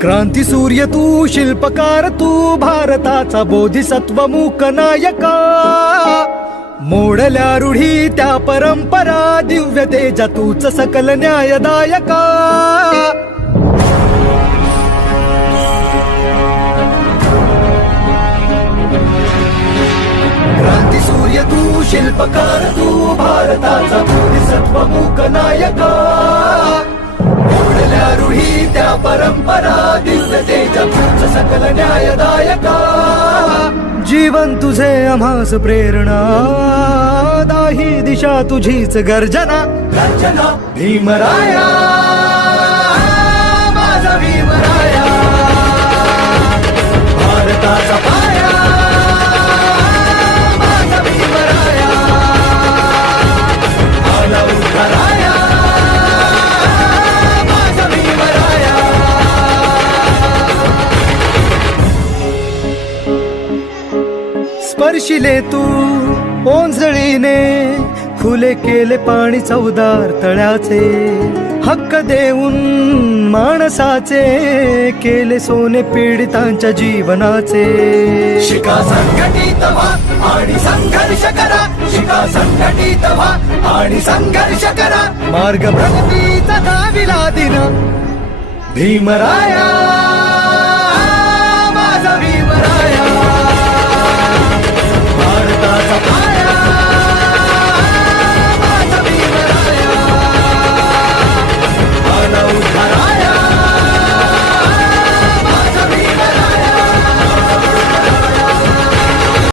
क्रांती सूर्य तू, शिल्पकार तू, भारताचा बोधिसत्व मूक नायका. मोडल्या रूढी त्या परंपरा, दिव्य तेजा तूच सकल न्यायदायका. क्रांती सूर्य तू, शिल्पकार तू, भारताचा बोधिसत्व मूक नायका. मोडल्या रूढी त्या परंपरा, दिव्य तेजा तूच सकल न्यायदायका. जीवन तुझे आम्हास प्रेरणा, दाही दिशा तुझीच गर्जना. गर्जना भीमराया, माझा भीमराया, भारताचा पाया, माझा भीमराया, आला उद्धाराया, माझा भीमराया. स्पर्शिले तू ओंजळीने, खुले केले पाणी चौदार तळ्याचे. हक्क देऊन माणसाचे, केले सोने पीडितांच्या जीवनाचे. शिका संघटित व्हा आणि संघर्ष करा, शिका संघटित व्हा आणि संघर्ष करा. मार्ग प्रगतीचा दाविला दिन भीमराया.